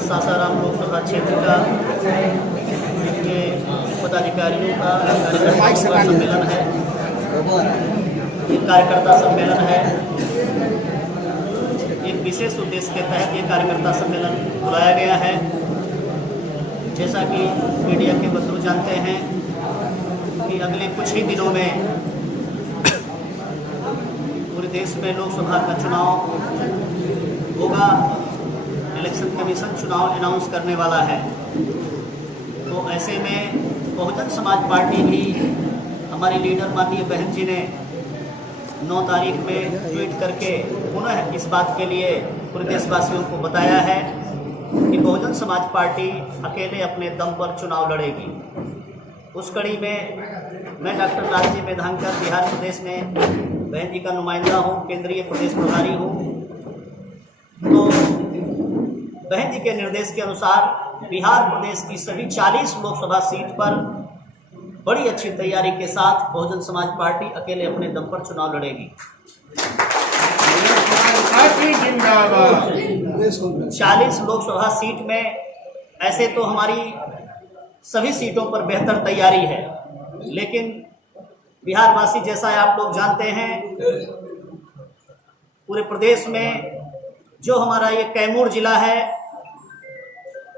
सासाराम लोकसभा क्षेत्र का के पदाधिकारियों का सम्मेलन है, एक कार्यकर्ता सम्मेलन है। एक विशेष उद्देश्य के तहत ये कार्यकर्ता सम्मेलन बुलाया गया है। जैसा कि मीडिया के बंधु जानते हैं कि अगले कुछ ही दिनों में पूरे देश में लोकसभा का चुनाव होगा। इलेक्शन कमीशन चुनाव अनाउंस करने वाला है। तो ऐसे में बहुजन समाज पार्टी भी हमारी लीडर माननीय बहन जी ने 9 तारीख में ट्वीट करके पुनः इस बात के लिए पूरे देशवासियों को बताया है कि बहुजन समाज पार्टी अकेले अपने दम पर चुनाव लड़ेगी। उस कड़ी में मैं डॉक्टर लालजी मेधांकर बिहार प्रदेश में बहन जी का नुमाइंदा हूँ, केंद्रीय प्रदेश प्रभारी हूँ। तो बहन जी के निर्देश के अनुसार बिहार प्रदेश की सभी 40 लोकसभा सीट पर बड़ी अच्छी तैयारी के साथ बहुजन समाज पार्टी अकेले अपने दम पर चुनाव लड़ेगी। 40 लोकसभा सीट में ऐसे तो हमारी सभी सीटों पर बेहतर तैयारी है, लेकिन बिहारवासी जैसा आप लोग जानते हैं पूरे प्रदेश में जो हमारा ये कैमूर जिला है,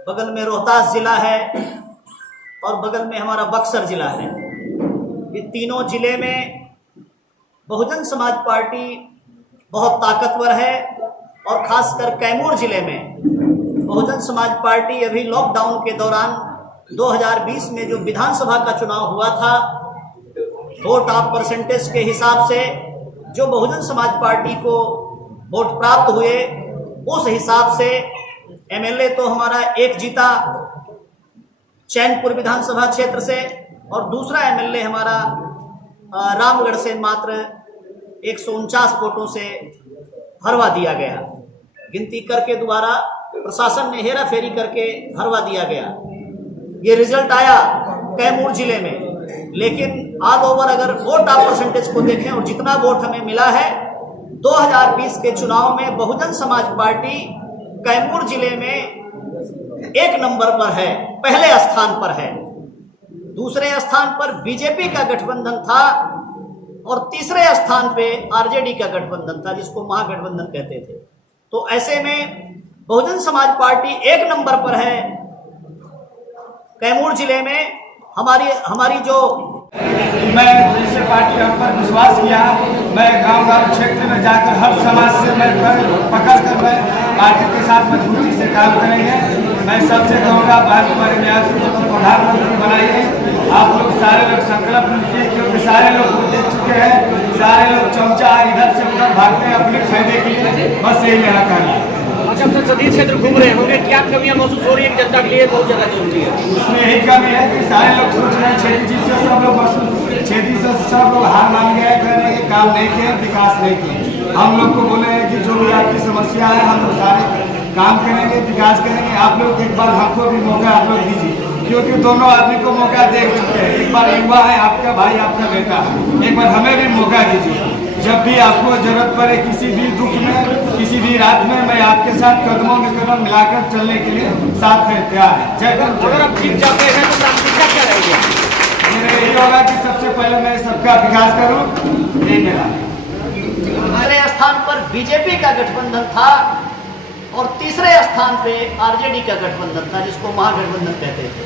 बगल में रोहतास जिला है और बगल में हमारा बक्सर जिला है। ये तीनों जिले में बहुजन समाज पार्टी बहुत ताकतवर है और खासकर कैमूर जिले में बहुजन समाज पार्टी अभी लॉकडाउन के दौरान 2020 में जो विधानसभा का चुनाव हुआ था, वोट ऑफ परसेंटेज के हिसाब से जो बहुजन समाज पार्टी को वोट प्राप्त हुए, उस हिसाब से एमएलए तो हमारा एक जीता चैनपुर विधानसभा क्षेत्र से और दूसरा एमएलए हमारा रामगढ़ से मात्र 149 वोटों से हरवा दिया गया। गिनती करके दोबारा प्रशासन ने हेरा फेरी करके हरवा दिया गया। ये रिजल्ट आया कैमूर जिले में, लेकिन ऑल ओवर अगर वोट ऑफ परसेंटेज को देखें और जितना वोट हमें मिला है 2020 के चुनाव में बहुजन समाज पार्टी कैमूर जिले में 1 नंबर पर है, पहले स्थान पर है। दूसरे स्थान पर बीजेपी का गठबंधन था और तीसरे स्थान पे आरजेडी का गठबंधन था, जिसको महागठबंधन कहते थे। तो ऐसे में बहुजन समाज पार्टी 1 नंबर पर है कैमूर जिले में। हमारी जो मैं जैसे पार्टी हम पर विश्वास किया, मैं गांव क्षेत्र में जाकर हर समाज से मैं पकड़ कर मैं पार्टी के साथ मजबूती से काम करेंगे। मैं सबसे कहूँगा हमारे न्यायाधीश को प्रधानमंत्री बनाइए। आप लोग सारे लोग संकल्प लीजिए, क्योंकि सारे लोग को देख चुके हैं, सारे लोग चमचा इधर से उधर भागते हैं अपने फायदे के लिए। बस यही मेरा कहना है। अच्छा, संसदीय क्षेत्र घूम रहे होंगे, क्या कमियां महसूस हो रही है? जनता के लिए बहुत ज्यादा जरूरी है। उसमें यही कमी है कि सारे लोग सोच रहे हैं छेदी जी से सब लोग सब लोग हार मान गए, कह रहे हैं काम नहीं किए, विकास नहीं किए। हम लोग को बोले हैं कि जो भी आपकी समस्या है हम लोग सारे काम करेंगे, विकास करेंगे। आप लोग एक बार हमको भी मौका आप लोग दीजिए, क्योंकि दोनों आदमी को मौका देख चुके हैं। एक बार युवा है आपका भाई, आपका बेटा, एक बार हमें भी मौका दीजिए। जब भी आपको जरूरत पड़े किसी भी दुख में, किसी भी रात में, मैं आपके साथ कदमों में कदम मिलाकर चलने के लिए साथ में तैयार है। जय हिंद। अगर आप जीत जाते हैं तो प्राथमिकता क्या रहेगी? मेरा यही होगा कि सबसे पहले मैं सबका विकास करूं, यही मेरा। पहले स्थान पर बीजेपी का गठबंधन था और तीसरे स्थान पे आरजेडी का गठबंधन था, जिसको महागठबंधन कहते थे।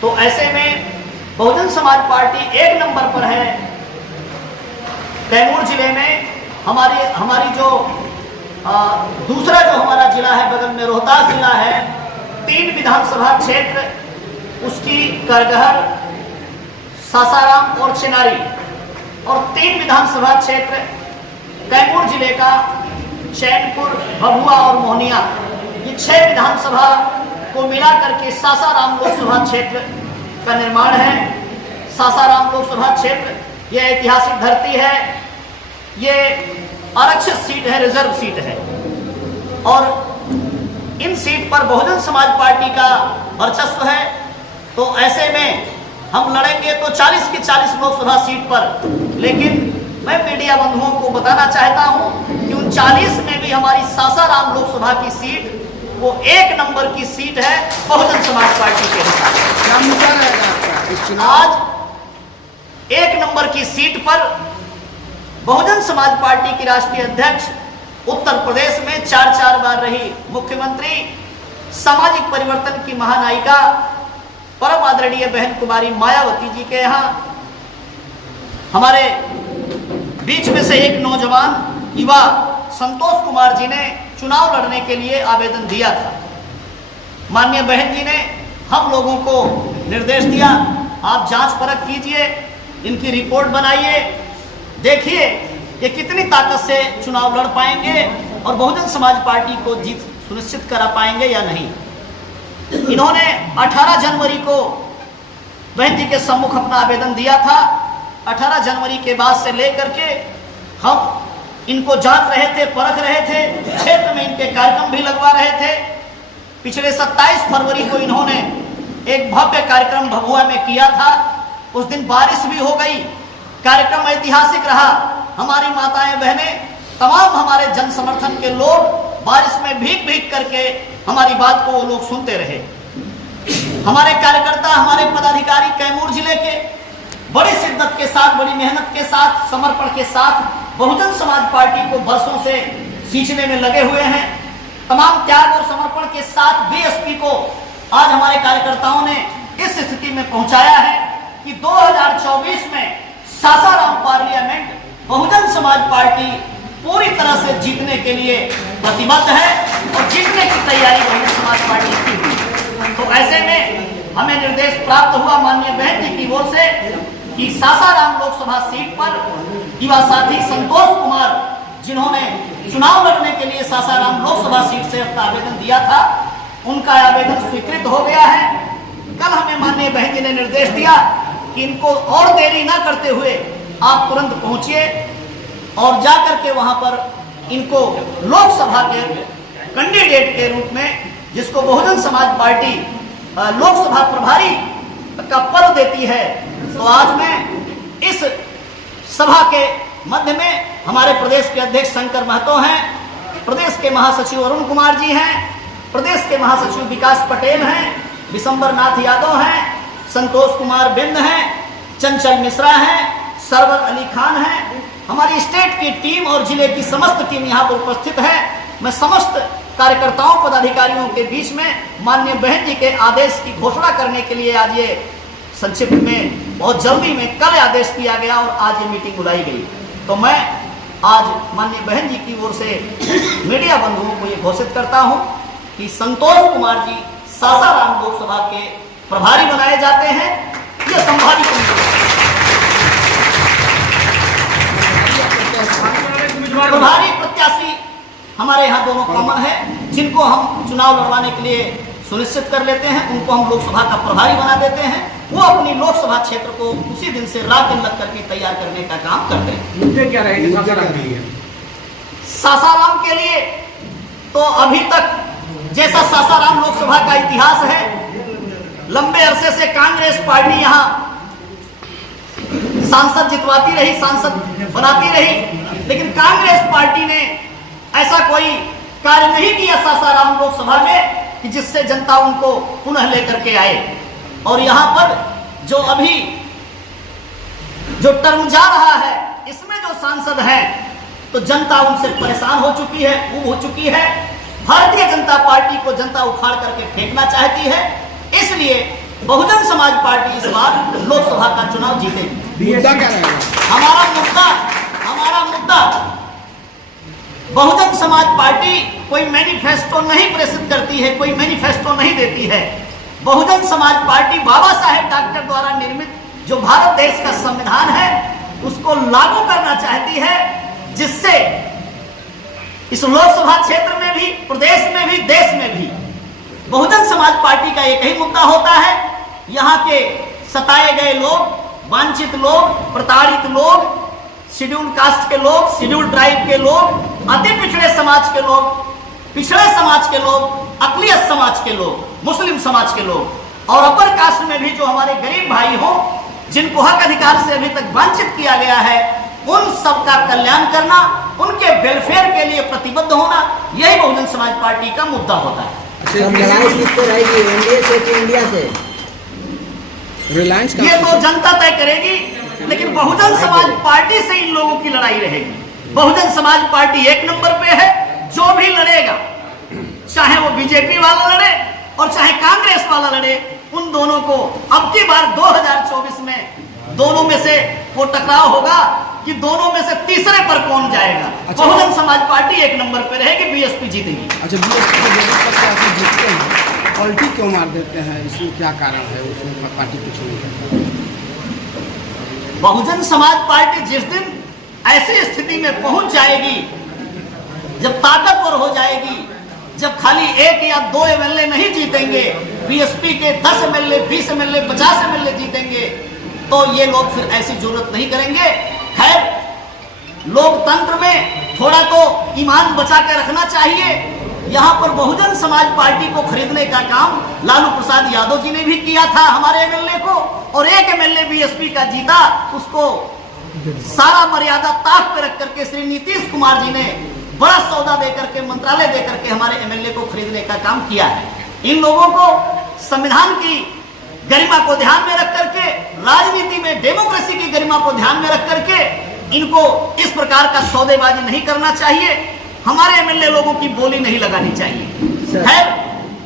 तो ऐसे में बहुजन समाज पार्टी 1 नंबर पर है कैमूर जिले में। हमारी जो दूसरा जो हमारा जिला है बगल में रोहतास जिला है, 3 विधानसभा क्षेत्र उसकी करगहर, सासाराम और चेनारी, और 3 विधानसभा क्षेत्र कैमूर जिले का चैनपुर, भभुआ और मोहनिया। ये 6 विधानसभा को मिला करके सासाराम लोकसभा क्षेत्र का निर्माण है। सासाराम लोकसभा क्षेत्र यह ऐतिहासिक धरती है, ये आरक्षित सीट है, रिजर्व सीट है, और इन सीट पर बहुजन समाज पार्टी का वर्चस्व है। तो ऐसे में हम लड़ेंगे तो 40 की 40 लोकसभा सीट पर। लेकिन मैं मीडिया बंधुओं को बताना चाहता हूं कि उन 40 में भी हमारी सासाराम लोकसभा की सीट वो 1 नंबर की सीट है बहुजन समाज पार्टी के हिसाब से। क्या मुद्दा रहेगा आपका इस चुनाव? आज 1 नंबर की सीट पर बहुजन समाज पार्टी की राष्ट्रीय अध्यक्ष, उत्तर प्रदेश में 4 बार रही मुख्यमंत्री, सामाजिक परिवर्तन की महानायिका, परम आदरणीय बहन कुमारी मायावती जी के यहाँ हमारे बीच में से एक नौजवान युवा संतोष कुमार जी ने चुनाव लड़ने के लिए आवेदन दिया था। माननीय बहन जी ने हम लोगों को निर्देश दिया, आप जांच परख कीजिए, इनकी रिपोर्ट बनाइए, देखिए ये कितनी ताकत से चुनाव लड़ पाएंगे और बहुजन समाज पार्टी को जीत सुनिश्चित करा पाएंगे या नहीं। इन्होंने 18 जनवरी को बहन जी के सम्मुख अपना आवेदन दिया था। 18 जनवरी के बाद से लेकर के हम इनको जांच रहे थे, परख रहे थे, क्षेत्र में इनके कार्यक्रम भी लगवा रहे थे। पिछले 27 फरवरी को इन्होंने एक भव्य कार्यक्रम भभुआ में किया था। उस दिन बारिश भी हो गई, कार्यक्रम ऐतिहासिक रहा। हमारी माताएं बहनें, तमाम हमारे जन समर्थन के लोग बारिश में भीग भीग करके हमारी बात को वो लोग सुनते रहे। हमारे कार्यकर्ता, हमारे पदाधिकारी कैमूर जिले के बड़ी शिद्दत के साथ, बड़ी मेहनत के साथ, समर्पण के साथ बहुजन समाज पार्टी को बरसों से सींचने में लगे हुए हैं। तमाम त्याग और समर्पण के साथ बीएसपी को आज हमारे कार्यकर्ताओं ने इस स्थिति में पहुंचाया है कि 2024 में सासाराम पार्लियामेंट बहुजन समाज पार्टी पूरी तरह से जीतने के लिए प्रतिबद्ध है और जीतने की तैयारी बहुजन समाज पार्टी की हुई। तो ऐसे में हमें निर्देश प्राप्त हुआ माननीय बहन जी की ओर से कि सासाराम लोकसभा सीट पर युवा साथी संतोष कुमार, जिन्होंने चुनाव लड़ने के लिए सासाराम लोकसभा सीट से अपना आवेदन दिया था, उनका आवेदन स्वीकृत हो गया है। कल हमें माननीय बहन जी ने निर्देश दिया कि इनको और देरी ना करते हुए आप तुरंत पहुंचिए और जाकर के वहां पर इनको लोकसभा के कैंडिडेट के रूप में, जिसको बहुजन समाज पार्टी लोकसभा प्रभारी का पद देती है, तो आज मैं इस सभा के मध्य में हमारे प्रदेश के अध्यक्ष शंकर महतो हैं, प्रदेश के महासचिव अरुण कुमार जी हैं, प्रदेश के महासचिव विकास पटेल हैं, विशंबर नाथ यादव हैं, संतोष कुमार बिंद हैं, चंचल मिश्रा हैं, सरवर अली खान हैं। हमारी स्टेट की टीम और जिले की समस्त टीम यहाँ पर उपस्थित है। मैं समस्त कार्यकर्ताओं, पदाधिकारियों के बीच में माननीय बहन जी के आदेश की घोषणा करने के लिए आज ये संक्षिप्त में बहुत जल्दी में कल आदेश किया गया और आज ये मीटिंग बुलाई गई। तो मैं आज माननीय बहन जी की ओर से मीडिया बंधुओं को ये घोषित करता हूँ कि संतोष कुमार जी सासाराम लोकसभा के प्रभारी बनाए जाते हैं। ये संभावित प्रभारी प्रत्याशी हमारे यहाँ दोनों कॉमन है, जिनको हम चुनाव लड़वाने के लिए सुनिश्चित कर लेते हैं, उनको हम लोकसभा का प्रभारी बना देते हैं। वो अपनी लोकसभा क्षेत्र को उसी दिन से रात दिन लग करके तैयार करने का काम करते हैं। मुद्दे क्या रहेंगे सासाराम के लिए? सासाराम के लिए तो अभी तक जैसा सासाराम लोकसभा का इतिहास है, लंबे अरसे से कांग्रेस पार्टी यहाँ सांसद जितवाती रही, सांसद बनाती रही, लेकिन कांग्रेस पार्टी ने ऐसा कोई कार्य नहीं किया सासाराम लोकसभा में कि जिससे जनता उनको पुनः लेकर के आए। और यहाँ पर जो अभी जो टर्म जा रहा है, इसमें जो सांसद हैं, तो जनता उनसे परेशान हो चुकी है, ऊब हो चुकी है। भारतीय जनता पार्टी को जनता उखाड़ करके फेंकना चाहती है, इसलिए बहुजन समाज पार्टी इस बार लोकसभा का चुनाव जीतेगी। मुद्दा क्या रहेगा? हमारा मुद्दा बहुजन समाज पार्टी कोई मैनिफेस्टो नहीं प्रेषित करती है, कोई मैनिफेस्टो नहीं देती है। बहुजन समाज पार्टी बाबा साहेब डॉक्टर द्वारा निर्मित जो भारत देश का संविधान है, उसको लागू करना चाहती है, जिससे इस लोकसभा क्षेत्र में भी, प्रदेश में भी, देश में भी बहुजन समाज पार्टी का एक ही मुद्दा होता है, यहाँ के सताए गए लोग, वांछित लोग, प्रताड़ित लोग, शेड्यूल कास्ट के लोग, शेड्यूल ट्राइब के लोग, अति पिछड़े समाज के लोग, पिछड़े समाज के लोग, अक़लियत समाज के लोग, मुस्लिम समाज के लोग और अपर कास्ट में भी जो हमारे गरीब भाई हों, जिनको हक अधिकार से अभी तक वंचित किया गया है, उन सबका कल्याण करना, उनके वेलफेयर के लिए प्रतिबद्ध होना, यही बहुजन समाज पार्टी का मुद्दा होता है। सब लड़ाई किससे रहेगी, एनडीए से कि इंडिया से? रिलायंस ये तो जनता तय करेगी, लेकिन बहुजन समाज पार्टी से इन लोगों की लड़ाई रहेगी। बहुजन समाज पार्टी एक नंबर पे है। जो भी लड़ेगा, चाहे वो बीजेपी वाला लड़े और चाहे कांग्रेस वाला लड़े, उन दोनों को अब की बार 2024 में दोनों में से वो टकराव होगा कि दोनों में से तीसरे पर कौन जाएगा। अच्छा। बहुजन समाज पार्टी एक नंबर पे रहेगी, बीएसपी जीतेगी। अच्छा, बीएसपी के जगह पर क्या आप जीतते हैं, पलटी क्यों मार देते हैं? इसमें क्या कारण है? उसमें पार्टी कुछ नहीं करता। बहुजन समाज पार्टी जिस दिन ऐसी स्थिति में पहुंच जाएगी, जब ताकतवर हो जाएगी, जब खाली 1 या 2 एमएलए नहीं जीतेंगे, बीएसपी के 10 एमएलए, 20 एमएलए, 50 एमएलए जीतेंगे, तो ये लोग फिर ऐसी जरूरत नहीं करेंगे। खैर, लोकतंत्र में थोड़ा तो ईमान बचा के रखना चाहिए। यहाँ पर बहुजन समाज पार्टी को खरीदने का काम लालू प्रसाद यादव जी ने भी किया था हमारे एमएलए को, और 1 एमएलए बीएसपी का जीता, उसको सारा मर्यादा ताक पे रख करके श्री नीतीश कुमार जी ने बड़ा सौदा देकर के, मंत्रालय देकर के हमारे एमएलए को खरीदने का काम किया है। इन लोगों को संविधान की गरिमा को ध्यान में रख करके, राजनीति में डेमोक्रेसी की गरिमा को ध्यान में रख करके इनको इस प्रकार का सौदेबाजी नहीं करना चाहिए। हमारे एमएलए लोगों की बोली नहीं लगानी चाहिए। खैर,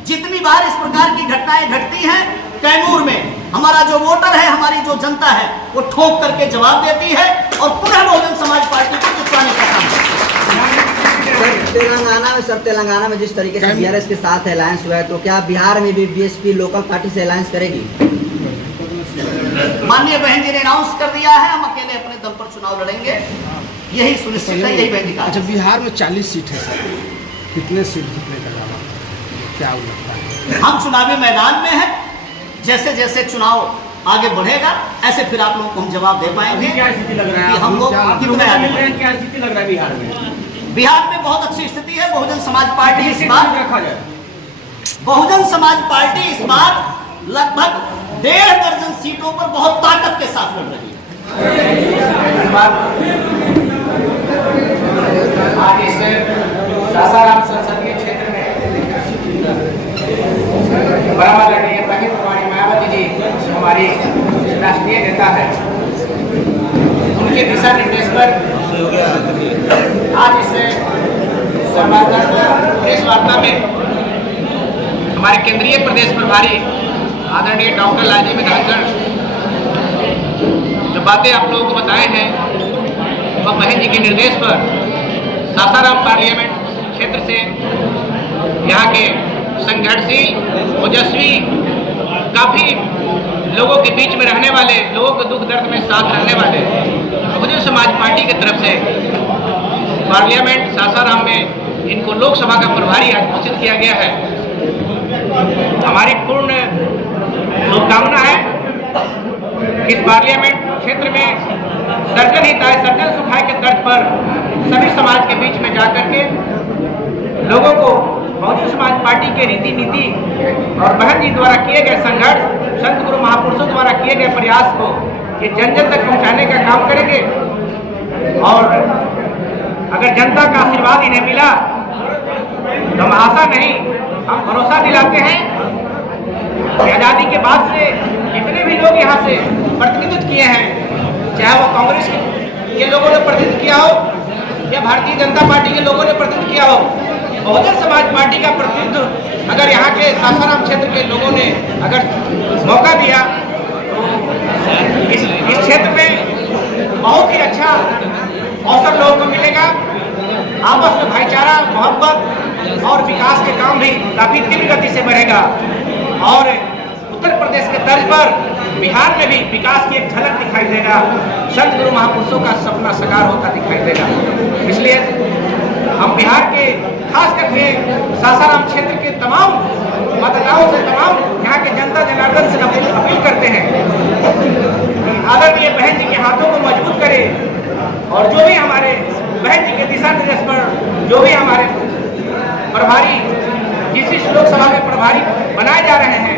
जितनी बार इस प्रकार की घटनाएं घटती हैं, कैमूर में हमारा जो वोटर है, हमारी जो जनता है, वो ठोक करके जवाब देती है और पुनः बहुजन समाज पार्टी को जितवाने का काम करती है। तेलंगाना में जिस तरीके से बीआरएस के साथ अलायंस हुआ है, तो क्या बिहार में भी बीएसपी लोकल पार्टी से अलायंस करेगी? माननीय बहन जी ने अनाउंस कर दिया है, हम अकेले अपने दम पर चुनाव लड़ेंगे, यही सुनिश्चित है, यही बहन जी का। अच्छा, बिहार में 40 सीट है सर, कितने सीट जीतने का दावा क्या लगता है? हम चुनावी मैदान में हैं। जैसे जैसे चुनाव आगे बढ़ेगा, ऐसे फिर आप लोगों को हम जवाब दे पाएंगे। क्या स्थिति लग रहा है? कि हम लोग कितने आगे बढ़े। क्या स्थिति लग रहा है बिहार में? बिहार में बहुत अच्छी स्थिति है। बहुजन समाज पार्टी इस बार रखा जाए, बहुजन समाज पार्टी इस बार लगभग 1.5 दर्जन सीटों पर बहुत ताकत के साथ लड़ रही है। आज इस सासाराम संसदीय क्षेत्र में बराबर लड़ रही है बहन कुमारी मायावती जी, जो हमारी राष्ट्रीय नेता है। उनके दिशा निर्देश पर आज इस संवाददाता प्रेस वार्ता में हमारे केंद्रीय प्रदेश प्रभारी आदरणीय डॉक्टर लालजी मेधांकर जो बातें आप लोगों को बताए हैं, वह बहन जी के निर्देश पर सासाराम पार्लियामेंट क्षेत्र से यहाँ के संघर्षशील, ओजस्वी, काफ़ी लोगों के बीच में रहने वाले, लोगों के दुख दर्द में साथ रहने वाले बहुजन समाज पार्टी की तरफ से पार्लियामेंट सासाराम में इनको लोकसभा का प्रभारी आज घोषित किया गया है। हमारी पूर्ण शुभकामना है इस पार्लियामेंट क्षेत्र में सर्जन हिताय सर्जन सुखाय के तर्ज पर सभी समाज के बीच में जाकर के लोगों को बहुजन समाज पार्टी के रीति नीति और बहन जी द्वारा किए गए संघर्ष, संत गुरु महापुरुषों द्वारा किए गए प्रयास को ये जन जन तक पहुंचाने का काम करेंगे। और अगर जनता का आशीर्वाद इन्हें मिला तो हम आशा नहीं, हम भरोसा दिलाते हैं कि आज़ादी के बाद से जितने भी लोग यहाँ से प्रतिनिधित्व किए हैं, चाहे वो कांग्रेस के लोगों ने प्रतिनिधित्व किया हो या भारतीय जनता पार्टी के लोगों ने प्रतिनिधित्व किया हो, बहुजन समाज पार्टी का प्रतिनिधित्व अगर यहाँ के सासाराम क्षेत्र के लोगों ने अगर मौका दिया तो इस क्षेत्र में बहुत ही अच्छा अवसर लोगों को मिलेगा। आपस में भाईचारा, मोहब्बत और विकास के काम भी काफ़ी तीव्र गति से बढ़ेगा और उत्तर प्रदेश के तर्ज पर बिहार में भी विकास की एक झलक दिखाई देगा। संत गुरु महापुरुषों का सपना साकार होता दिखाई देगा। इसलिए हम बिहार के खास करके सासाराम क्षेत्र के तमाम मतदाताओं से, तमाम यहाँ के जनता जनार्दन से अपील करते हैं आदरणीय बहन जी के हाथों को मजबूत करें और जो भी हमारे बहन जी के दिशा निर्देश पर जो भी हमारे प्रभारी जिस लोकसभा में प्रभारी बनाए जा रहे हैं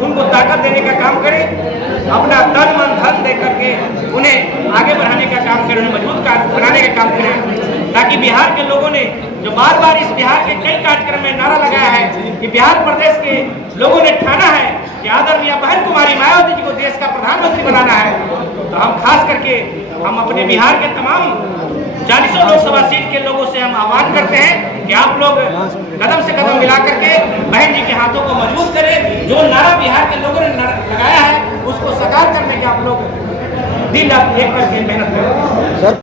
उनको ताकत देने का काम करें, अपना तन मन धन दे करके उन्हें आगे बढ़ाने का काम करें, उन्हें मजबूत बनाने का काम करें। ताकि बिहार के लोगों ने जो बार बार इस बिहार के कई कार्यक्रम में नारा लगाया है कि बिहार प्रदेश के लोगों ने ठाना है कि आदरणीय बहन कुमारी मायावती जी को देश का प्रधानमंत्री बनाना है, तो हम खास करके हम अपने बिहार के तमाम 40 लोकसभा सीट के लोगों से हम आह्वान करते हैं कि आप लोग कदम से कदम मिला करके बहन जी के हाथों को मजबूत करें। जो नारा बिहार के लोगों ने लगाया है उसको साकार करने के आप लोग दिन रात एक करके मेहनत करें।